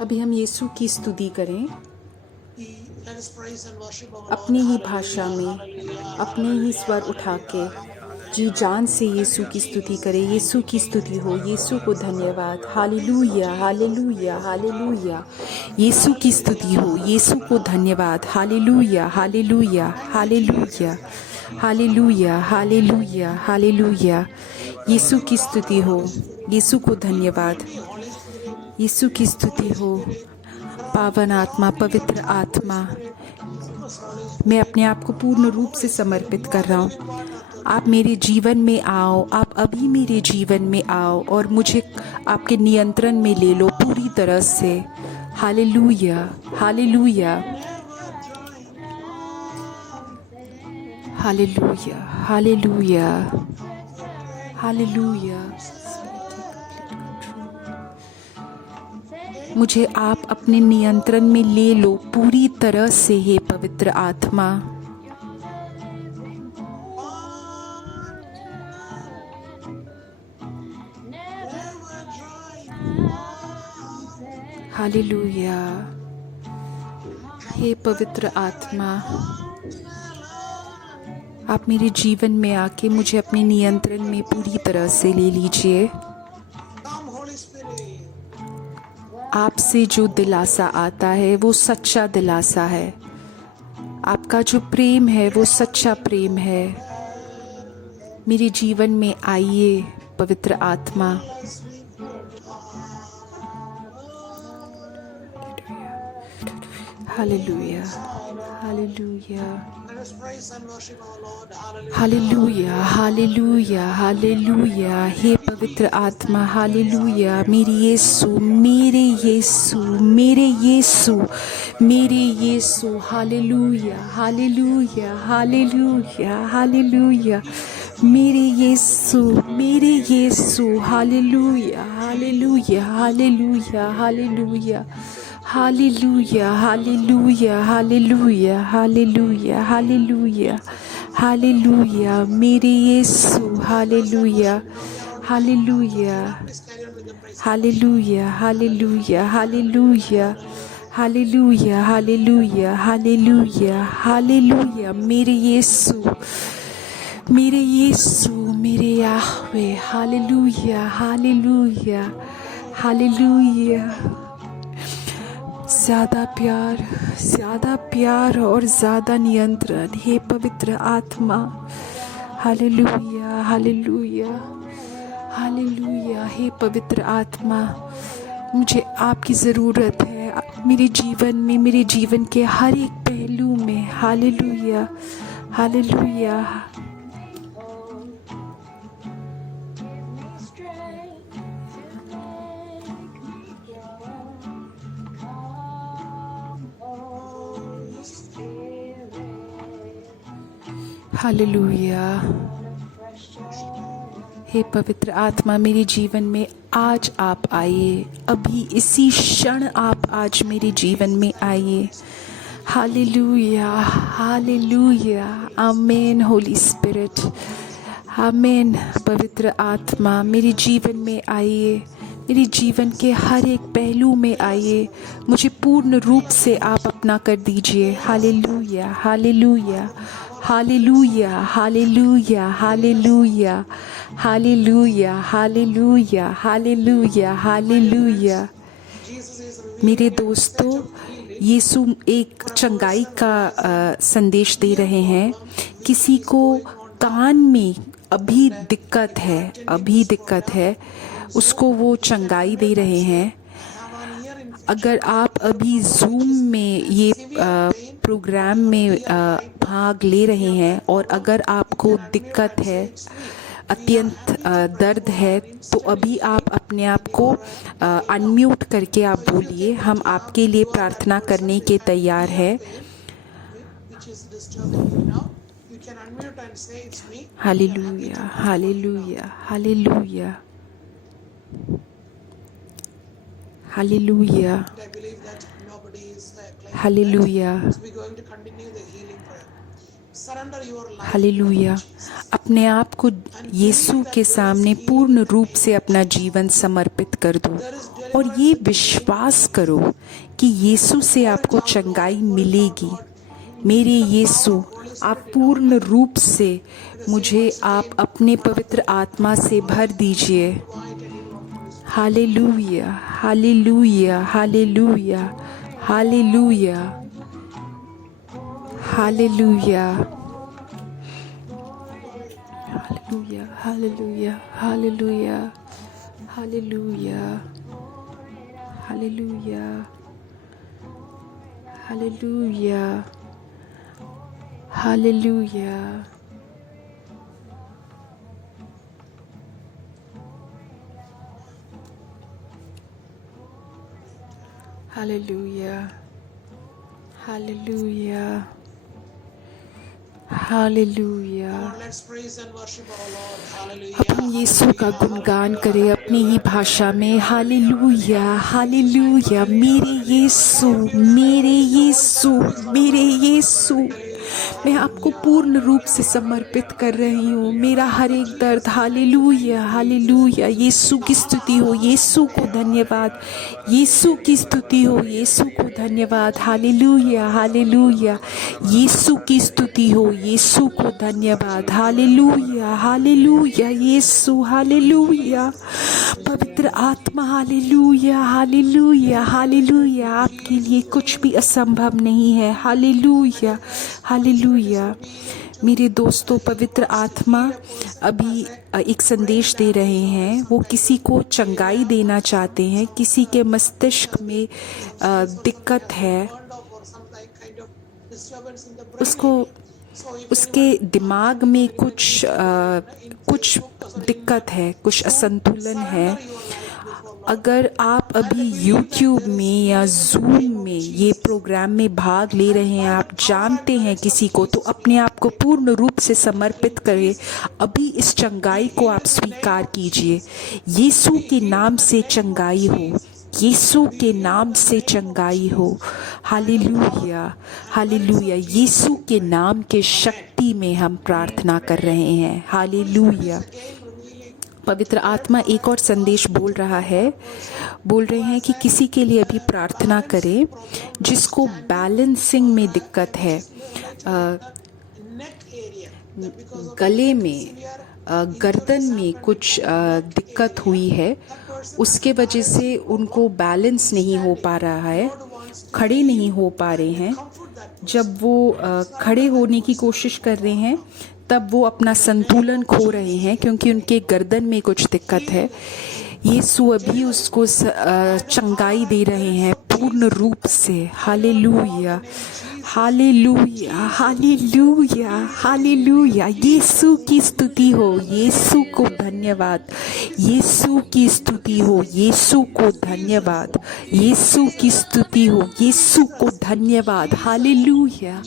अभी हम यीशु की स्तुति करें अपनी ही भाषा में, अपने ही स्वर उठा के जी जान से यीशु की स्तुति करें। यीशु की स्तुति हो, यीशु को धन्यवाद। हालेलुया, हालेलुया, हालेलुया। यीशु की स्तुति हो, यीशु को धन्यवाद। हालेलुया, हालेलुया, हालेलुया, हालेलुया, हालेलुया, हालेलुया। यीशु की स्तुति हो, यीशु को धन्यवाद। यीशु की स्तुति हो। पावन आत्मा, पवित्र आत्मा, मैं अपने आप को पूर्ण रूप से समर्पित कर रहा हूँ। आप मेरे जीवन में आओ, आप अभी मेरे जीवन में आओ और मुझे आपके नियंत्रण में ले लो पूरी तरह से। हालेलुया, हालेलुया, हालेलुया, हालेलुया, हालेलुया। मुझे आप अपने नियंत्रण में ले लो पूरी तरह से, हे पवित्र आत्मा। हालेलुया। हे पवित्र आत्मा, आप मेरे जीवन में आके मुझे अपने नियंत्रण में पूरी तरह से ले लीजिए। आपसे जो दिलासा आता है वो सच्चा दिलासा है। आपका जो प्रेम है वो सच्चा प्रेम है। मेरे जीवन में आइए पवित्र आत्मा। हालेलुया, हालेलुया, हालेलुया, हालेलुया, हालेलुया। हे पवित्र आत्मा, हालेलुया। मेरे यीशु, मेरे यीशु, मेरे यीशु, मेरे यीशु। हालेलुया, हालेलुया, हालेलुया, हालेलुया। मेरे यीशु, मेरे यीशु। हालेलुया, हालेलुया, हालेलुया, हालेलुया, हालेलुया, हालेलुया, हालेलुया, हालेलुया, हालेलुया, हालेलुया। मेरे यीशु, हालेलुया, हालेलुया, हालेलुया, हालेलुया, हालेलुया, हालेलुया, हालेलुया, हालेलुया, हालेलुया। मेरे यीशु, मेरे यीशु, मेरे याहवे। हालेलुया, हालेलुया, हालेलुया। ज़्यादा प्यार और ज़्यादा नियंत्रण, हे पवित्र आत्मा। हालेलुया, हालेलुया, हालेलुया। हे पवित्र आत्मा, मुझे आपकी ज़रूरत है मेरे जीवन में, मेरे जीवन के हर एक पहलू में। हालेलुया, हालेलुया। हालेलुया। हे पवित्र आत्मा, मेरे जीवन में आज आप आइए। अभी इसी क्षण आप आज मेरे जीवन में आइए। Hallelujah, hallelujah. आमीन होली स्पिरिट, आमीन। पवित्र आत्मा मेरे जीवन में आइए, मेरे जीवन के हर एक पहलू में आइए। मुझे पूर्ण रूप से आप अपना कर दीजिए। हालेलुया, हालेलुया, हालेलुया, हालेलुया, हालेलुया, हालेलुया, हालेलुया, हालेलुया, हालेलुया। मेरे दोस्तों, यीशु एक चंगाई का संदेश दे रहे हैं। किसी को कान में अभी दिक्कत है, उसको वो चंगाई दे रहे हैं। अगर आप अभी ज़ूम में ये प्रोग्राम में भाग ले रहे हैं और अगर आपको दिक्कत है, अत्यंत दर्द है, तो अभी आप अपने आप को अनम्यूट करके आप बोलिए। हम आपके लिए प्रार्थना करने के तैयार हैं। हालेलुया, हालेलुया, हालेलुया, हालेलुया, हालेलुया, हालेलुया। अपने आप को यीशु के सामने पूर्ण रूप से अपना जीवन समर्पित कर दो और ये विश्वास करो कि यीशु से आपको चंगाई मिलेगी। मेरे यीशु, आप पूर्ण रूप से मुझे आप अपने पवित्र आत्मा से भर दीजिए। हालेलुया, हालेलुया, हालेलुया, हालेलुया, हालेलुया, हालेलुया, हालेलुया, हालेलुया, हालेलुया, हालेलुया, हालेलुया, हालेलुया, हालेलुया, हालेलुया, हालेलुया। अब हम यीशु का गुणगान करें अपनी ही भाषा में। हालेलुया, हालेलुया। मेरे यीशु, मेरे यीशु, मेरे यीशु, मैं आपको पूर्ण रूप से समर्पित कर रही हूँ। मेरा हर एक दर्द। हालेलुया, हालेलुया। यीशु की स्तुति हो, यीशु को धन्यवाद, यीशु की स्तुति हो, यीशु को धन्यवाद। हालेलुया, हालेलुया। यीशु की स्तुति हो, यीशु को धन्यवाद। हालेलुया, हालेलुया। यीशु, हालेलुया। पवित्र आत्मा, हालेलुया, हालेलुया, हालेलुया। आपके लिए कुछ भी असंभव नहीं है। हालेलुया, हालेलुया। मेरे दोस्तों, पवित्र आत्मा अभी एक संदेश दे रहे हैं। वो किसी को चंगाई देना चाहते हैं। किसी के मस्तिष्क में दिक्कत है, उसको उसके दिमाग में कुछ दिक्कत है, कुछ असंतुलन है। अगर आप अभी YouTube में या Zoom में ये प्रोग्राम में भाग ले रहे हैं, आप जानते हैं किसी को, तो अपने आप को पूर्ण रूप से समर्पित करें। अभी इस चंगाई को आप स्वीकार कीजिए। यीशु के नाम से चंगाई हो, यीशु के नाम से चंगाई हो। हालेलुया, हालेलुया। यीशु के नाम के शक्ति में हम प्रार्थना कर रहे हैं। हालेलुया। पवित्र आत्मा एक और संदेश बोल रहा है। बोल रहे हैं कि किसी के लिए अभी प्रार्थना करें जिसको बैलेंसिंग में दिक्कत है, गले में, गर्दन में कुछ दिक्कत हुई है, उसके वजह से उनको बैलेंस नहीं हो पा रहा है, खड़े नहीं हो पा रहे हैं। जब वो खड़े होने की कोशिश कर रहे हैं तब वो अपना संतुलन खो रहे हैं क्योंकि उनके गर्दन में कुछ दिक्कत है। यीशु अभी उसको चंगाई दे रहे हैं पूर्ण रूप से। हालेलुया, हालेलुया, हालेलुया, हालेलुया। यीशु की स्तुति हो, यीशु को धन्यवाद, यीशु की स्तुति हो, यीशु को धन्यवाद, यीशु की स्तुति हो, यीशु को धन्यवाद। हालेलुया,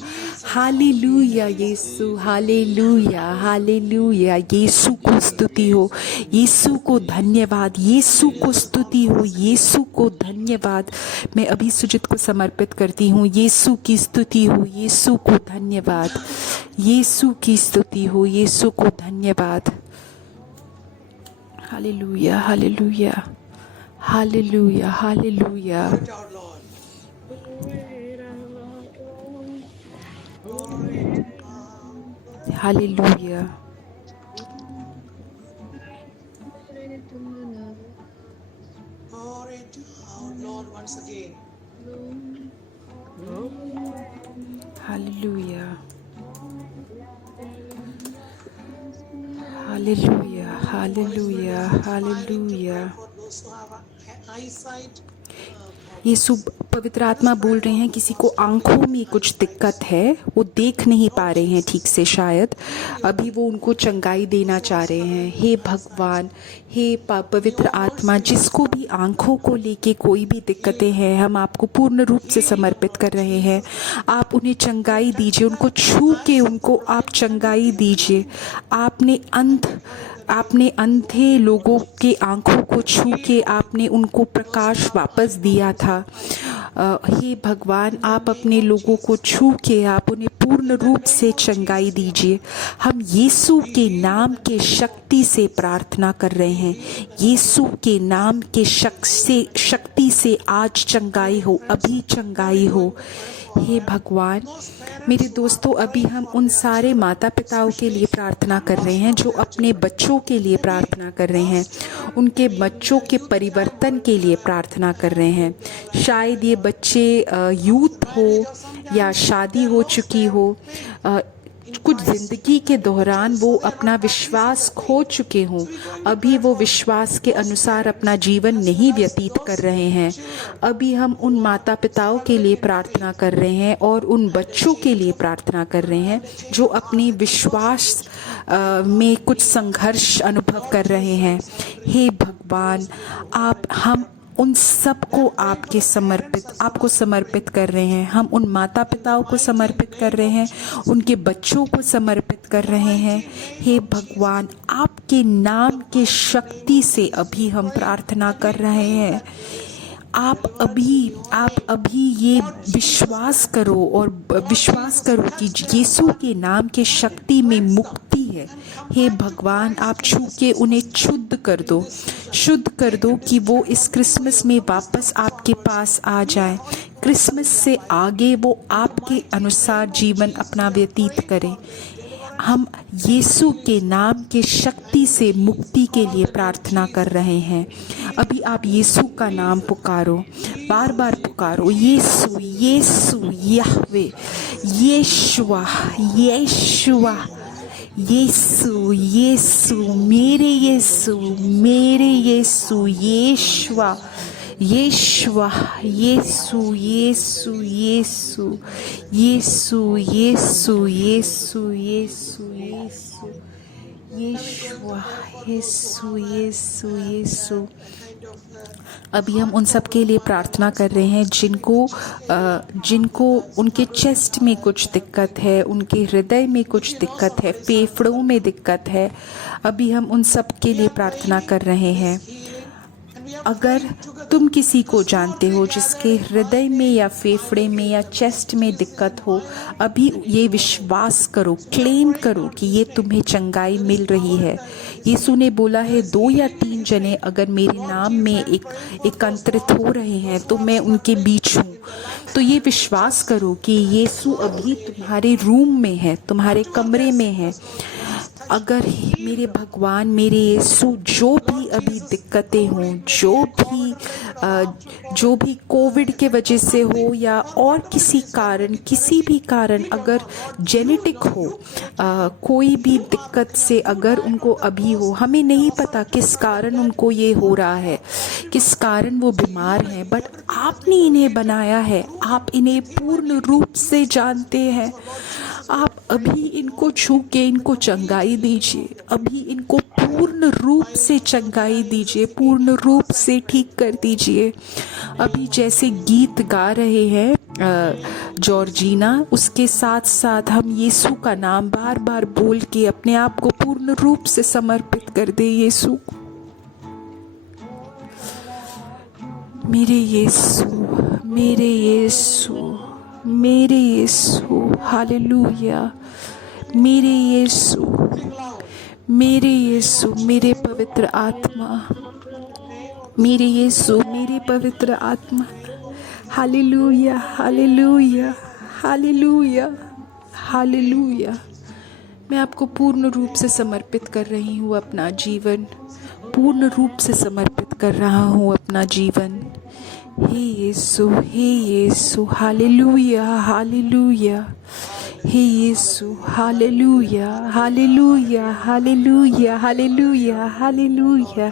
हालेलुया। यीशु, हालेलुया, हालेलुया। यीशु को स्तुति हो, यीशु को धन्यवाद, यीशु को स्तुति हो, यीशु को धन्यवाद। मैं अभी सुजित को समर्पित करती हूँ। यीशु की स्तुति हो, यीशु को धन्यवाद, यीशु की स्तुति हो, यीशु को धन्यवाद। हालेलुया, हालेलुया, हालेलुया, हालेलुया। हालेलुया, हालेलुया, हालेलुया, हालेलुया, हालेलुया। यीशु, पवित्र आत्मा बोल रहे हैं किसी को आंखों में कुछ दिक्कत है, वो देख नहीं पा रहे हैं ठीक से शायद, अभी वो उनको चंगाई देना चाह रहे हैं। हे भगवान, हे पवित्र आत्मा, जिसको भी आंखों को लेके कोई भी दिक्कतें हैं, हम आपको पूर्ण रूप से समर्पित कर रहे हैं। आप उन्हें चंगाई दीजिए, उनको छू के उनको आप चंगाई दीजिए। आपने अंधे लोगों के आंखों को छू के आपने उनको प्रकाश वापस दिया था। हे भगवान, आप अपने लोगों को छू के आप उन्हें पूर्ण रूप से चंगाई दीजिए। हम यीशु के नाम के शक्ति से प्रार्थना कर रहे हैं। यीशु के नाम के शक्ति से आज चंगाई हो, अभी चंगाई हो। हे भगवान, मेरे दोस्तों, अभी हम उन सारे माता पिताओं के लिए प्रार्थना कर रहे हैं जो अपने बच्चों के लिए प्रार्थना कर रहे हैं, उनके बच्चों के परिवर्तन के लिए प्रार्थना कर रहे हैं। शायद ये बच्चे यूथ हो या शादी हो चुकी हो, कुछ ज़िंदगी के दौरान वो अपना विश्वास खो चुके हों, अभी वो विश्वास के अनुसार अपना जीवन नहीं व्यतीत कर रहे हैं। अभी हम उन माता पिताओं के लिए प्रार्थना कर रहे हैं और उन बच्चों के लिए प्रार्थना कर रहे हैं जो अपने विश्वास में कुछ संघर्ष अनुभव कर रहे हैं। हे भगवान, हम उन सब को आपको समर्पित कर रहे हैं। हम उन माता पिताओं को समर्पित कर रहे हैं, उनके बच्चों को समर्पित कर रहे हैं। हे भगवान, आपके नाम के शक्ति से अभी हम प्रार्थना कर रहे हैं। आप अभी ये विश्वास करो और विश्वास करो कि यीशु के नाम के शक्ति में मुक्ति है। हे भगवान, आप छू के उन्हें शुद्ध कर दो कि वो इस क्रिसमस में वापस आपके पास आ जाए। क्रिसमस से आगे वो आपके अनुसार जीवन अपना व्यतीत करें। हम यीशु के नाम के शक्ति से मुक्ति के लिए प्रार्थना कर रहे हैं। अभी आप यीशु का नाम पुकारो, बार बार पुकारो, यीशु यीशु यहवे, यीशुआ यीशुआ, यीशु यीशु, मेरे यीशु मेरे यीशु, यीशुआ यीशुआ, यीशु यीशु यीशु यीशु यीशु यीशु यीशु यीशु यीशुआ, यीशु यीशु यीशु। अभी हम उन सब के लिए प्रार्थना कर रहे हैं जिनको उनके चेस्ट में कुछ दिक्कत है, उनके हृदय में कुछ दिक्कत है, फेफड़ों में दिक्कत है। अभी हम उन सब के लिए प्रार्थना कर रहे हैं। अगर तुम किसी को जानते हो जिसके हृदय में या फेफड़े में या चेस्ट में दिक्कत हो, अभी ये विश्वास करो, क्लेम करो कि ये तुम्हें चंगाई मिल रही है। यीशु ने बोला है, 2 या 3 जने अगर मेरे नाम में एकत्रित हो रहे हैं तो मैं उनके बीच हूँ। तो ये विश्वास करो कि यीशु अभी तुम्हारे रूम में है, तुम्हारे कमरे में है। अगर मेरे भगवान, मेरे यीशु, जो भी अभी दिक्कतें हों, जो भी कोविड के वजह से हो या और किसी भी कारण, अगर जेनेटिक हो, कोई भी दिक्कत से अगर उनको अभी हो, हमें नहीं पता किस कारण उनको ये हो रहा है, किस कारण वो बीमार हैं, बट आपने इन्हें बनाया है, आप इन्हें पूर्ण रूप से जानते हैं। आप अभी इनको छू के इनको चंगाई दीजिए, अभी इनको पूर्ण रूप से चंगाई दीजिए, पूर्ण रूप से ठीक कर दीजिए। अभी जैसे गीत गा रहे हैं जॉर्जिना, उसके साथ साथ हम यीशु का नाम बार बार बोल के अपने आप को पूर्ण रूप से समर्पित कर दे। यीशु, मेरे यीशु मेरे यीशु मेरे यीशु, हालेलुया, मेरे यीशु मेरे यीशु, मेरे पवित्र आत्मा, मेरे यीशु, मेरी पवित्र आत्मा, हालेलुया हालेलुया हालेलुया हालेलुया। मैं आपको पूर्ण रूप से समर्पित कर रही हूँ अपना जीवन, पूर्ण रूप से समर्पित कर रहा हूँ अपना जीवन। हे यीशु, हे यीशु, हालेलुया हालेलुया, हे यीशु, हालेलुया हालेलुया हालेलुया हालेलुया हालेलुया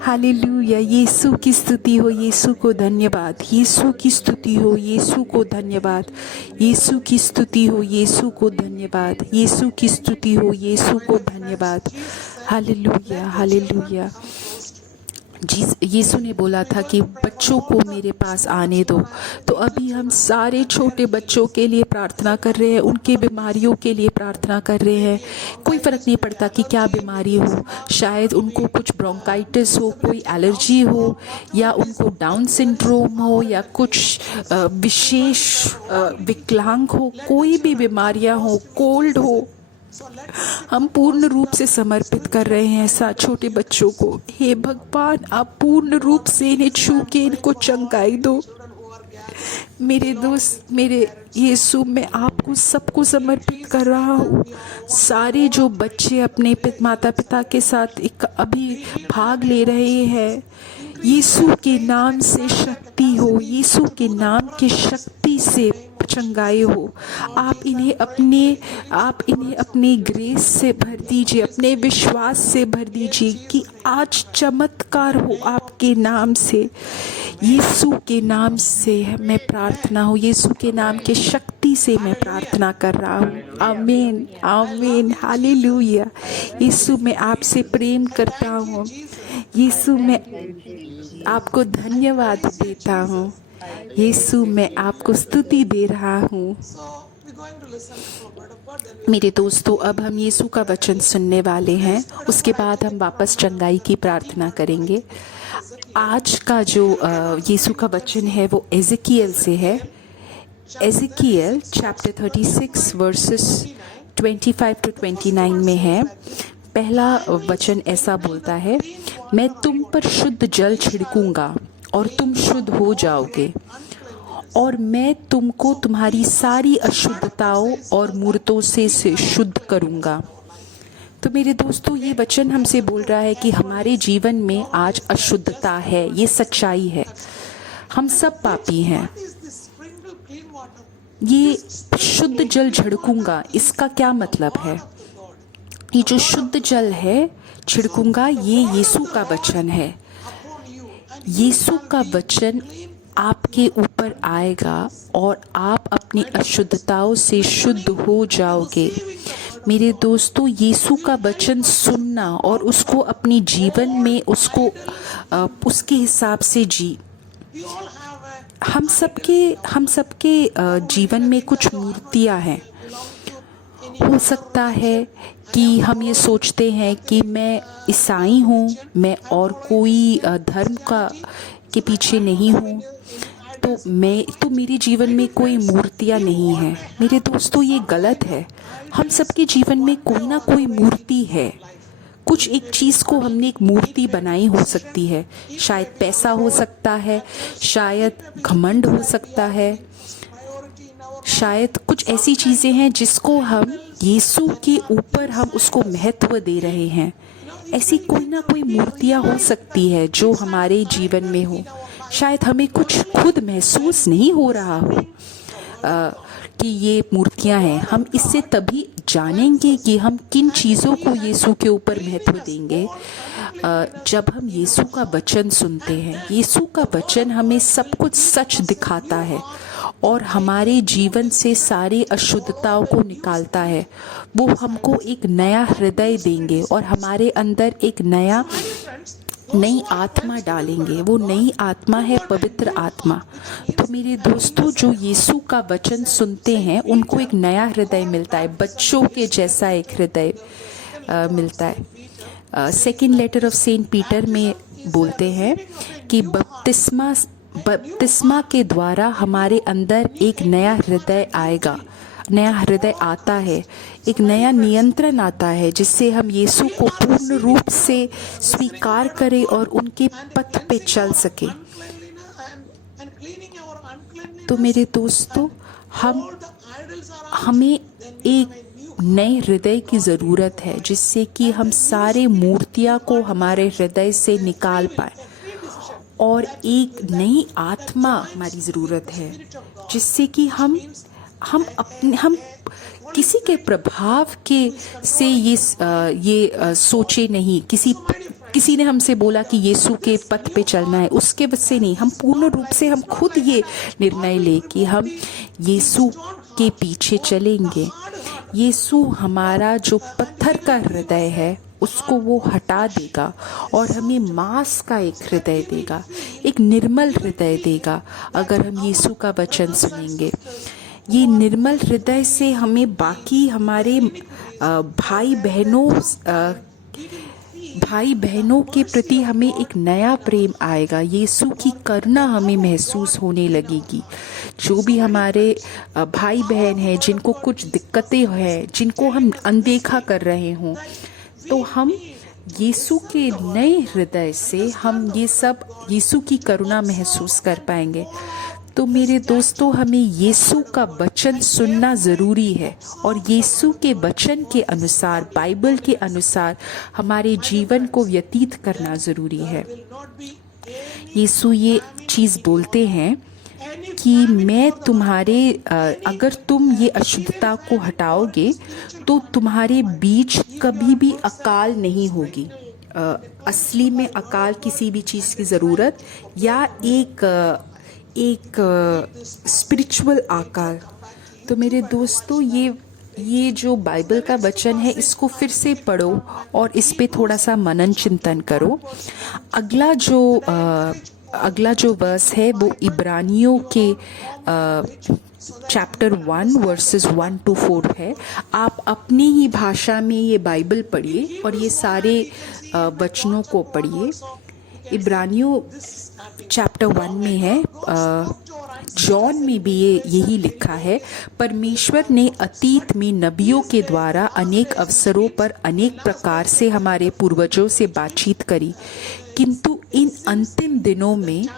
हालेलुया। यीशु की स्तुति हो, यीशु को धन्यवाद, यीशु की स्तुति हो, यीशु को धन्यवाद, यीशु की स्तुति हो, यीशु को धन्यवाद, यीशु की स्तुति हो, यीशु को धन्यवाद। हालेलुया हालेलुया। यीशु ने बोला था कि बच्चों को मेरे पास आने दो। तो अभी हम सारे छोटे बच्चों के लिए प्रार्थना कर रहे हैं, उनके बीमारियों के लिए प्रार्थना कर रहे हैं। कोई फ़र्क नहीं पड़ता कि क्या बीमारी हो, शायद उनको कुछ ब्रोंकाइटिस हो, कोई एलर्जी हो, या उनको डाउन सिंड्रोम हो, या कुछ विशेष विकलांग हो, कोई भी बीमारियां हो, कोल्ड हो, हम पूर्ण रूप से समर्पित कर रहे हैं ऐसा छोटे बच्चों को। हे भगवान, आप पूर्ण रूप से इन्हें छू के इनको चंगाई दो। मेरे दोस्त, मेरे यीशु, मैं आपको सबको समर्पित कर रहा हूँ। सारे जो बच्चे अपने माता पिता के साथ अभी भाग ले रहे हैं, यीशु के नाम से शक्ति हो, यीशु के नाम की शक्ति से चंगाई हो। आप इन्हें अपने ग्रेस से भर दीजिए, अपने विश्वास से भर दीजिए कि आज चमत्कार हो आपके नाम से। यीशु के नाम से मैं प्रार्थना हो, यीशु के नाम के शक्ति से मैं प्रार्थना कर रहा हूँ। आमीन, आमीन, हालेलुया। यीशु, मैं आपसे प्रेम करता हूँ। यीशु, मैं आपको धन्यवाद देता हूँ। यीशु, मैं आपको स्तुति दे रहा हूँ। मेरे दोस्तों, अब हम यीशु का वचन सुनने वाले हैं, उसके बाद हम वापस चंगाई की प्रार्थना करेंगे। आज का जो यीशु का वचन है वो एज़ेकियल से है। एज़ेकियल चैप्टर 36 वर्सेस 25 to 29 में है। पहला वचन ऐसा बोलता है, मैं तुम पर शुद्ध जल छिड़कूंगा और तुम शुद्ध हो जाओगे, और मैं तुमको तुम्हारी सारी अशुद्धताओं और मूर्तों से शुद्ध करूंगा। तो मेरे दोस्तों, ये वचन हमसे बोल रहा है कि हमारे जीवन में आज अशुद्धता है, ये सच्चाई है। हम सब पापी हैं। ये शुद्ध जल छिड़कूंगा, इसका क्या मतलब है? ये जो शुद्ध जल है छिड़कूंगा, ये यीशु का वचन है। यीशु का वचन आपके ऊपर आएगा और आप अपनी अशुद्धताओं से शुद्ध हो जाओगे। मेरे दोस्तों, यीशु का वचन सुनना और उसको अपने जीवन में उसके हिसाब से जी। हम सबके जीवन में कुछ मूर्तियां हैं। हो सकता है कि हम ये सोचते हैं कि मैं ईसाई हूँ, मैं और कोई धर्म के पीछे नहीं हूँ, तो मेरे जीवन में कोई मूर्तियाँ नहीं हैं। मेरे दोस्तों, ये गलत है। हम सबके जीवन में कोई ना कोई मूर्ति है। कुछ एक चीज़ को हमने एक मूर्ति बनाई हो सकती है। शायद पैसा हो सकता है, शायद घमंड हो सकता है, शायद कुछ ऐसी चीज़ें हैं जिसको हम यीशु के ऊपर हम उसको महत्व दे रहे हैं। ऐसी कोई ना कोई मूर्तियाँ हो सकती है जो हमारे जीवन में हो। शायद हमें कुछ खुद महसूस नहीं हो रहा हो कि ये मूर्तियाँ हैं। हम इससे तभी जानेंगे कि हम किन चीज़ों को यीशु के ऊपर महत्व देंगे जब हम यीशु का वचन सुनते हैं। यीशु का वचन हमें सब कुछ सच दिखाता है और हमारे जीवन से सारी अशुद्धताओं को निकालता है। वो हमको एक नया हृदय देंगे और हमारे अंदर एक नई आत्मा डालेंगे। वो नई आत्मा है पवित्र आत्मा। तो मेरे दोस्तों, जो यीशु का वचन सुनते हैं उनको एक नया हृदय मिलता है, बच्चों के जैसा एक हृदय मिलता है। Second letter of Saint Peter में बोलते हैं कि बपतिस्मा के द्वारा हमारे अंदर एक नया हृदय आएगा, नया हृदय आता है, एक नया नियंत्रण आता है जिससे हम यीशु को पूर्ण रूप से स्वीकार करें और उनके पथ पे चल सके। तो मेरे दोस्तों, हमें एक नए हृदय की ज़रूरत है जिससे कि हम सारे मूर्तियाँ को हमारे हृदय से निकाल पाए, और एक नई आत्मा हमारी ज़रूरत है जिससे कि हम किसी के प्रभाव से ये सोचे नहीं। किसी ने हमसे बोला कि यीशु के पथ पे चलना है, उसके वजह से नहीं। हम पूर्ण रूप से हम खुद ये निर्णय ले कि हम यीशु के पीछे चलेंगे। यीशु हमारा जो पत्थर का हृदय है उसको वो हटा देगा और हमें मांस का एक हृदय देगा, एक निर्मल हृदय देगा अगर हम यीशु का वचन सुनेंगे। ये निर्मल हृदय से हमें बाकी हमारे भाई बहनों के प्रति हमें एक नया प्रेम आएगा। यीशु की करुणा हमें महसूस होने लगेगी। जो भी हमारे भाई बहन हैं जिनको कुछ दिक्कतें हैं, जिनको हम अनदेखा कर रहे हों, तो हम यीशु के नए हृदय से हम ये सब यीशु की करुणा महसूस कर पाएंगे। तो मेरे दोस्तों, हमें यीशु का वचन सुनना ज़रूरी है और यीशु के वचन के अनुसार, बाइबल के अनुसार हमारे जीवन को व्यतीत करना ज़रूरी है। यीशु ये चीज़ बोलते हैं कि मैं तुम्हारे अगर तुम ये अशुद्धता को हटाओगे तो तुम्हारे बीच कभी भी अकाल नहीं होगी। असली में अकाल किसी भी चीज़ की ज़रूरत या एक स्पिरिचुअल अकाल। तो मेरे दोस्तों, ये जो बाइबल का वचन है इसको फिर से पढ़ो और इस पे थोड़ा सा मनन चिंतन करो। अगला जो वर्स है वो इब्रानियों के चैप्टर 1 वर्सेस 1 to 4 है। आप अपनी ही भाषा में ये बाइबल पढ़िए और ये सारे वचनों को पढ़िए। इब्रानियों चैप्टर 1 में है, जॉन में भी यही लिखा है, परमेश्वर ने अतीत में नबियों के द्वारा अनेक अवसरों पर अनेक प्रकार से हमारे पूर्वजों से बातचीत करी, किंतु इन अंतिम दिनों में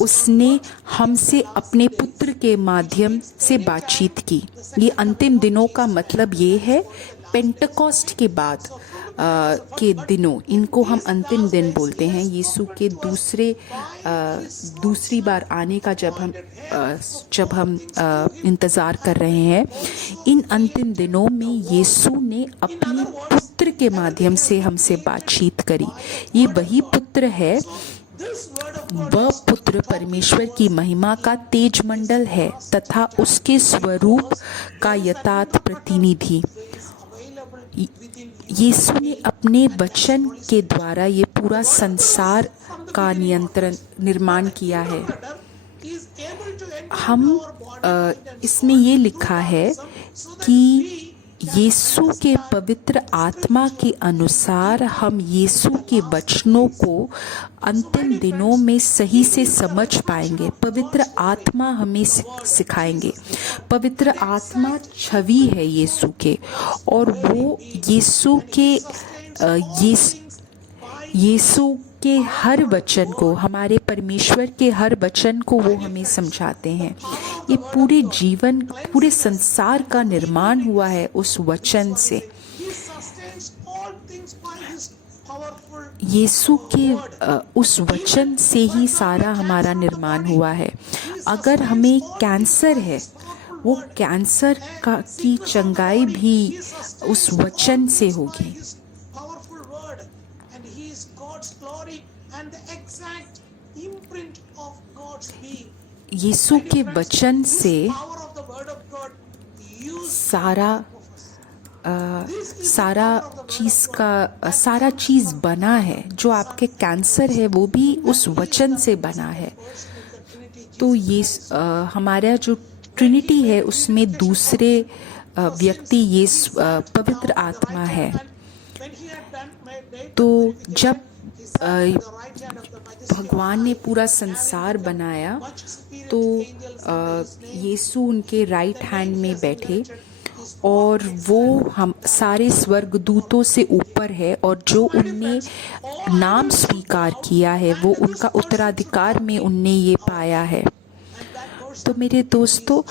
उसने हमसे अपने पुत्र के माध्यम से बातचीत की। ये अंतिम दिनों का मतलब ये है पेंटेकोस्ट के बाद के दिनों, इनको हम अंतिम दिन बोलते हैं। यीशु के दूसरी बार आने का जब हम इंतज़ार कर रहे हैं, इन अंतिम दिनों में यीशु ने अपने पुत्र के माध्यम से हमसे बातचीत करी। ये वही पुत्र है, वह पुत्र परमेश्वर की महिमा का तेजमंडल है तथा उसके स्वरूप का यथार्थ प्रतिनिधि। यीशु ने अपने वचन के द्वारा ये पूरा संसार का निर्माण किया है। इसमें ये लिखा है कि यीशु के पवित्र आत्मा के अनुसार हम यीशु के वचनों को अंतिम दिनों में सही से समझ पाएंगे। पवित्र आत्मा हमें सिखाएंगे। पवित्र आत्मा छवि है यीशु के, और वो यीशु के हर वचन को, हमारे परमेश्वर के हर वचन को वो हमें समझाते हैं। ये पूरे संसार का निर्माण हुआ है उस वचन से। यीशु के उस वचन से ही सारा हमारा निर्माण हुआ है। अगर हमें कैंसर है, वो कैंसर की चंगाई भी उस वचन से होगी। यीशु के वचन से सारा चीज़ बना है। जो आपके कैंसर है वो भी उस वचन से बना है। तो ये हमारा जो ट्रिनिटी है उसमें दूसरे व्यक्ति ये पवित्र आत्मा है। तो जब भगवान ने पूरा संसार बनाया तो यीशु उनके राइट हैंड में बैठे, और वो हम सारे स्वर्गदूतों से ऊपर है, और जो उनने नाम स्वीकार किया है वो उनका उत्तराधिकार में उनने ये पाया है। तो मेरे दोस्तों,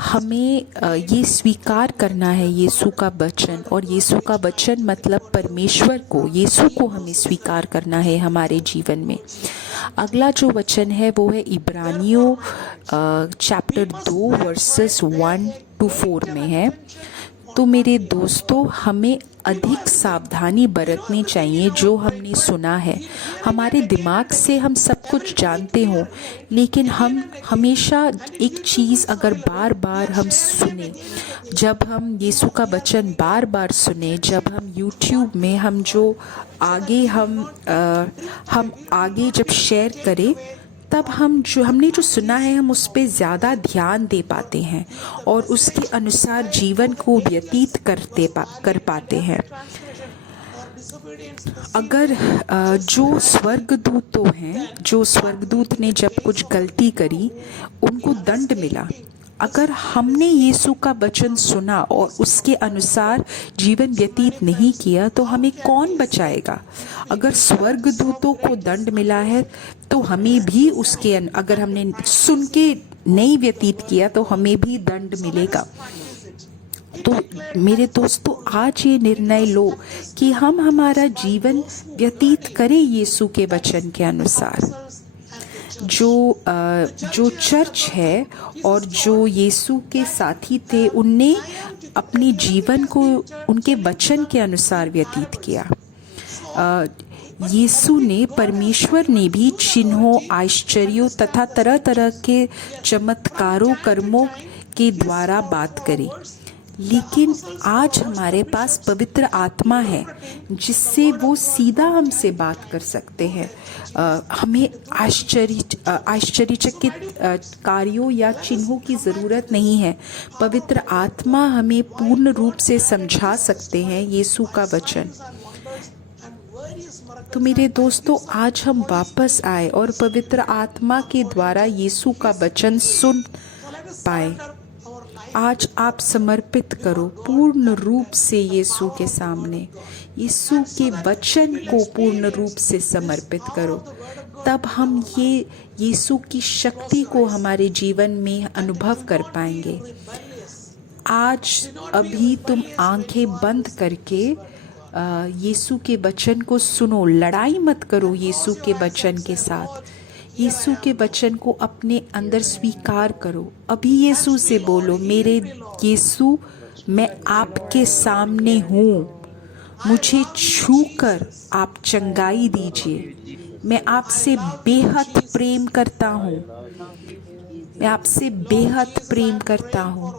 हमें ये स्वीकार करना है यीशु का वचन, और यीशु का वचन मतलब परमेश्वर को, यीशु को हमें स्वीकार करना है हमारे जीवन में। अगला जो वचन है वो है इब्रानियों चैप्टर 2 वर्सेस 1 to 4 में है। तो मेरे दोस्तों, हमें अधिक सावधानी बरतनी चाहिए जो हमने हमने सुना है। हमारे दिमाग से हम सब कुछ जानते हों, लेकिन हम हमेशा एक चीज़ अगर बार बार हम सुने, जब हम यीशु का वचन बार बार सुने, जब हम YouTube में हम जो आगे हम आगे जब शेयर करें, तब हमने जो सुना है हम उस पे ज़्यादा ध्यान दे पाते हैं और उसके अनुसार जीवन को व्यतीत कर पाते हैं। अगर जो स्वर्गदूतों हैं, जो स्वर्गदूत ने जब कुछ गलती करी उनको दंड मिला, अगर हमने यीशु का वचन सुना और उसके अनुसार जीवन व्यतीत नहीं किया तो हमें कौन बचाएगा। अगर स्वर्गदूतों को दंड मिला है तो हमें भी अगर हमने सुन के नहीं व्यतीत किया तो हमें भी दंड मिलेगा। तो मेरे दोस्तों, आज ये निर्णय लो कि हम हमारा जीवन व्यतीत करें यीशु के वचन के अनुसार। जो चर्च है और जो यीशु के साथी थे, उनने अपने जीवन को उनके वचन के अनुसार व्यतीत किया। यीशु ने, परमेश्वर ने भी चिन्हों, आश्चर्यों तथा तरह तरह के चमत्कारों, कर्मों के द्वारा बात करी। लेकिन आज हमारे पास पवित्र आत्मा है जिससे वो सीधा हमसे बात कर सकते हैं। हमें आश्चर्यचकित कार्यों या चिन्हों की ज़रूरत नहीं है। पवित्र आत्मा हमें पूर्ण रूप से समझा सकते हैं यीशु का वचन। तो मेरे दोस्तों, आज हम वापस आए और पवित्र आत्मा के द्वारा यीशु का वचन सुन पाए। आज आप समर्पित करो पूर्ण रूप से यीशु के सामने, यीशु के वचन को पूर्ण रूप से समर्पित करो। तब हम ये यीशु की शक्ति को हमारे जीवन में अनुभव कर पाएंगे। आज अभी तुम आंखें बंद करके यीशु के वचन को सुनो। लड़ाई मत करो यीशु के वचन के साथ। यीशु के वचन को अपने अंदर स्वीकार करो। अभी यीशु से बोलो, मेरे यीशु, मैं आपके सामने हूँ, मुझे छूकर आप चंगाई दीजिए। मैं आपसे बेहद प्रेम करता हूँ, मैं आपसे बेहद प्रेम करता हूँ।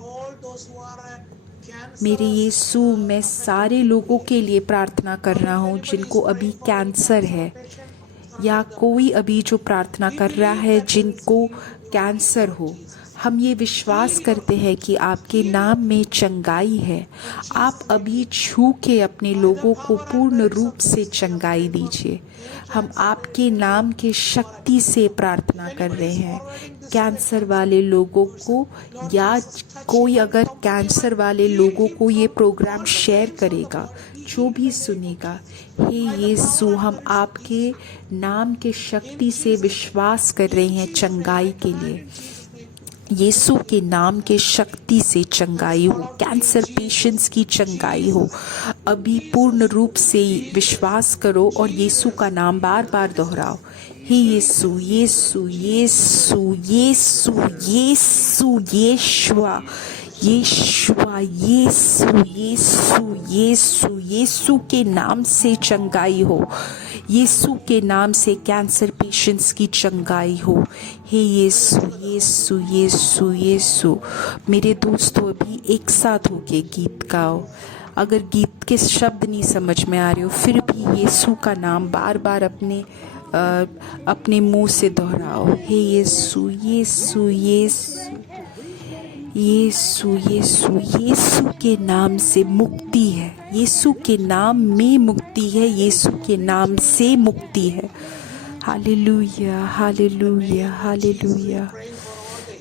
मेरे यीशु, मैं सारे लोगों के लिए प्रार्थना कर रहा हूँ जिनको अभी कैंसर है, या कोई अभी जो प्रार्थना कर रहा है जिनको कैंसर हो। हम ये विश्वास करते हैं कि आपके नाम में चंगाई है। आप अभी छू के अपने लोगों को पूर्ण रूप से चंगाई दीजिए। हम आपके नाम के शक्ति से प्रार्थना कर रहे हैं कैंसर वाले लोगों को, या कोई अगर कैंसर वाले लोगों को ये प्रोग्राम शेयर करेगा, जो भी सुनेगा, हे यीशु, हम आपके नाम के शक्ति से विश्वास कर रहे हैं चंगाई के लिए। यीशु के नाम के शक्ति से चंगाई हो, कैंसर पेशेंट्स की चंगाई हो। अभी पूर्ण रूप से विश्वास करो और यीशु का नाम बार बार दोहराओ। हे यीशु, यीशु, यीशु, यीशु, यीशु, यीशुआ, यीशुआ, यीशु, यीशु, यीशु, यीशु के नाम से चंगाई हो। यीशु के नाम से कैंसर पेशेंट्स की चंगाई हो। हे यीशु, यीशु, यीशु, यीशु। मेरे दोस्तों, अभी एक साथ होके गीत गाओ। अगर गीत के शब्द नहीं समझ में आ रहे हो, फिर भी यीशु का नाम बार बार अपने मुंह से दोहराओ। हे यीशु, यीशु, यीशु, यीशु, यीशु, यीशु के नाम से मुक्ति है। यीशु के नाम में मुक्ति है, यीशु के नाम से मुक्ति है। हालेलुया, हालेलुया, हालेलुया,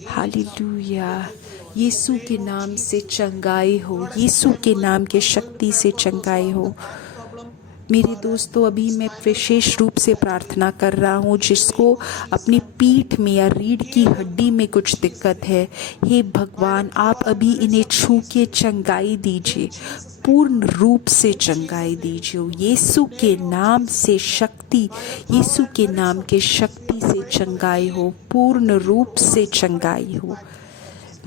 हालेलुया। यीशु के नाम से चंगाई हो, यीशु के नाम के शक्ति से चंगाई हो। मेरे दोस्तों, अभी मैं विशेष रूप से प्रार्थना कर रहा हूँ जिसको अपनी पीठ में या रीढ़ की हड्डी में कुछ दिक्कत है। हे भगवान, आप अभी इन्हें छू के चंगाई दीजिए, पूर्ण रूप से चंगाई दीजिए। यीशु के नाम से शक्ति, यीशु के नाम के शक्ति से चंगाई हो, पूर्ण रूप से चंगाई हो।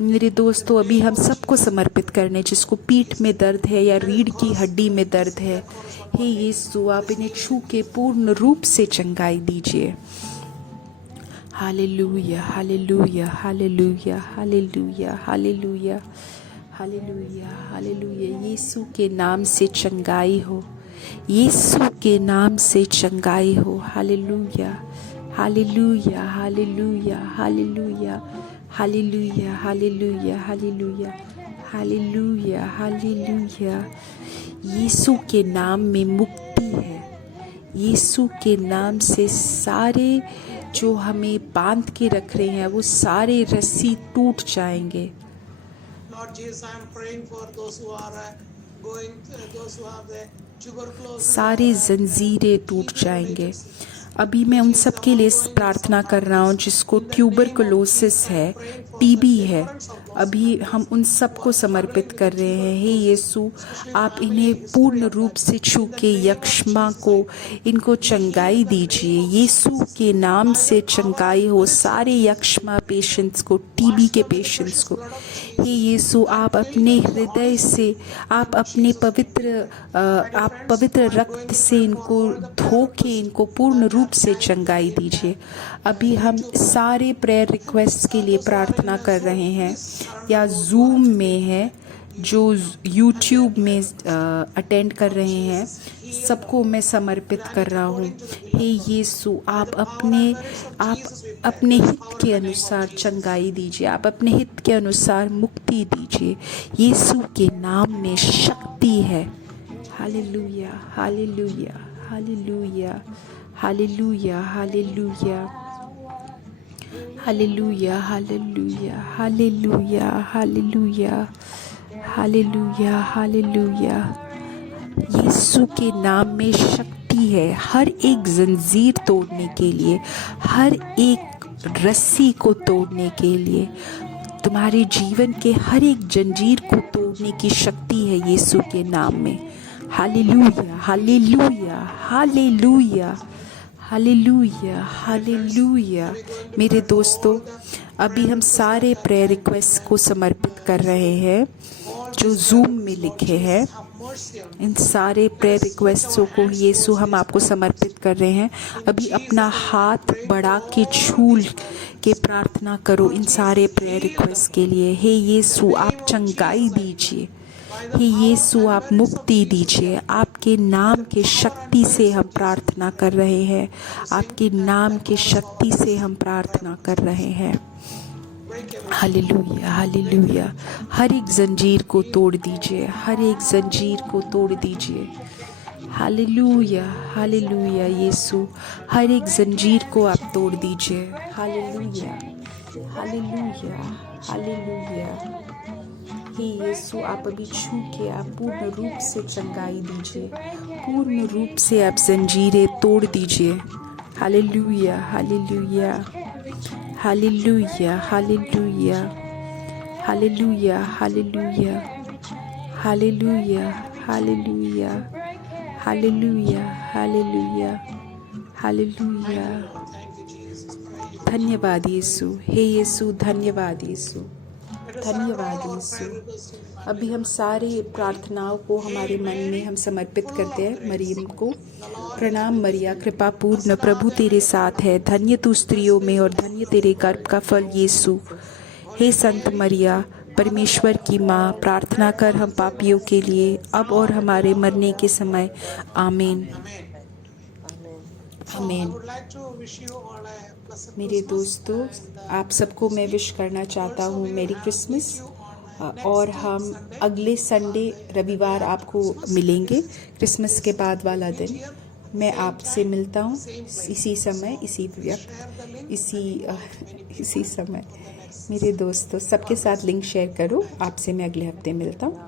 मेरे दोस्तों, अभी हम सबको समर्पित करने जिसको पीठ में दर्द है या रीढ़ की हड्डी में दर्द है, हे यीशु, आप इन्हें छू के पूर्ण रूप से चंगाई दीजिए। हालेलुया, हालेलुया, हालेलुया, हालेलुया, हालेलुया, हालेलुया, हालेलुया। यीशु के नाम से चंगाई हो, यीशु के नाम से चंगाई हो। हालेलुया, हालेलुया, हालेलुया, हालेलुया, हालेलुया, हालेलुया, हालेलुया, हालेलुया, हालेलुया। यीशु के नाम में मुक्ति है। यीशु के नाम से सारे जो हमें बांध के रख रहे हैं वो सारे रस्सी टूट जाएंगे। Lord Jesus, I am praying for those who are those who have the tuberculosis. सारे जंजीरें टूट जाएंगे। अभी मैं उन सब के लिए प्रार्थना कर रहा हूँ जिसको ट्यूबरकुलोसिस है, टीबी है। अभी हम उन सब को समर्पित कर रहे हैं। हे यीशु, आप इन्हें पूर्ण रूप से छू के यक्ष्मा को इनको चंगाई दीजिए। यीशु के नाम से चंगाई हो सारे यक्ष्मा पेशेंट्स को, टीबी के पेशेंट्स को। हे यीशु, आप अपने हृदय से, आप अपने पवित्र रक्त से इनको धो के इनको पूर्ण रूप से चंगाई दीजिए। अभी हम सारे प्रेयर रिक्वेस्ट के लिए प्रार्थना कर रहे हैं या जूम में है, जो यूट्यूब में अटेंड कर रहे हैं, सबको मैं समर्पित कर रहा हूँ। हे यीशु, आप अपने हित के अनुसार चंगाई दीजिए, आप अपने हित के अनुसार मुक्ति दीजिए। यीशु के नाम में शक्ति है। हालेलुया, हालेलुया, हालेलुया, हालेलुया, हालेलुया, हालेलुया, हालेलुया, हालेलुया, हालेलुया, हालेलुया, हालेलुया। यीशु के नाम में शक्ति है हर एक जंजीर तोड़ने के लिए, हर एक रस्सी को तोड़ने के लिए। तुम्हारे जीवन के हर एक जंजीर को तोड़ने की शक्ति है यीशु के नाम में। हालेलुया, हालेलुया, हालेलुया, हालेलुया, हालेलुया। मेरे दोस्तों, अभी हम सारे प्रेयर रिक्वेस्ट को समर्पित कर रहे हैं जो जूम में लिखे हैं। इन सारे प्रेयर रिक्वेस्टों को यीशु हम आपको समर्पित कर रहे हैं। अभी अपना हाथ बढ़ा के छूल के प्रार्थना करो इन सारे प्रेयर रिक्वेस्ट के लिए। हे यीशु, आप चंगाई दीजिए। हे यीशु, आप मुक्ति दीजिए। आपके नाम के शक्ति से हम प्रार्थना कर रहे हैं, आपके नाम के शक्ति से हम प्रार्थना कर रहे हैं। Hallelujah, hallelujah. हर एक जंजीर को तोड़ दीजिए, हर एक जंजीर को तोड़ दीजिए। हालेलुया, हालेलुया। यीशु, हर एक जंजीर को आप तोड़ दीजिए। हालेलुया, हालेलुया, हालेलुया। हे यीशु, आप अभी छू के आप पूर्ण रूप से चंगाई दीजिए, पूर्ण रूप से आप जंजीरें तोड़ दीजिए। हालेलुया, हालेलुया, हालेलुया, हालेलुया, हालेलुया, हालेलुया, हालेलुया, हालेलुया, हालेलुया, हालेलुया, हालेलुया। धन्यवाद यीशु। हे यीशु, धन्यवाद यीशु, धन्यवाद यीशु। अभी हम सारे प्रार्थनाओं को हमारे मन में हम समर्पित करते हैं मरियम को। प्रणाम मरिया, कृपा पूर्ण, प्रभु तेरे साथ है, धन्य तू स्त्रियों में और धन्य तेरे गर्भ का फल यीशु। हे संत मरिया, परमेश्वर की माँ, प्रार्थना कर हम पापियों के लिए, अब और हमारे मरने के समय। आमीन, आमीन। मेरे दोस्तों, आप सबको मैं विश करना चाहता हूँ मेरी क्रिसमस। और हम अगले संडे रविवार आपको मिलेंगे, क्रिसमस के बाद वाला दिन मैं आपसे मिलता हूँ इसी समय, इसी वक्त, इसी समय। मेरे दोस्तों, सबके साथ लिंक शेयर करो। आपसे मैं अगले हफ्ते मिलता हूँ।